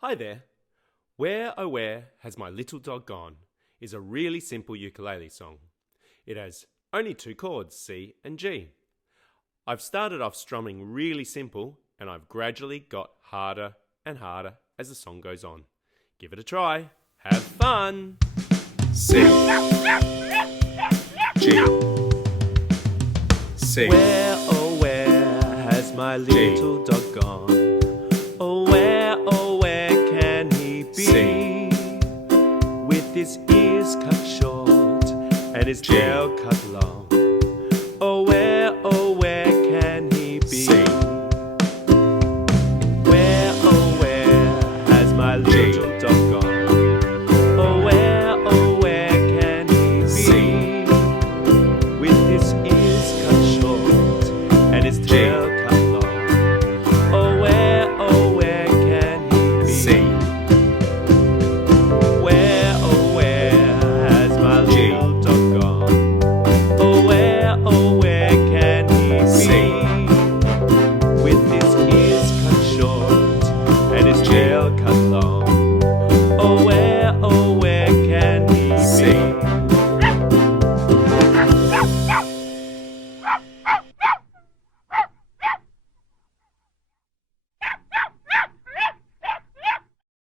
Hi there. Where, oh where has my little dog gone is a really simple ukulele song. It has only two chords, C and G. I've started off strumming really simple and I've gradually got harder and harder as the song goes on. Give it a try. Have fun. C G C Where, oh where has my little dog gone?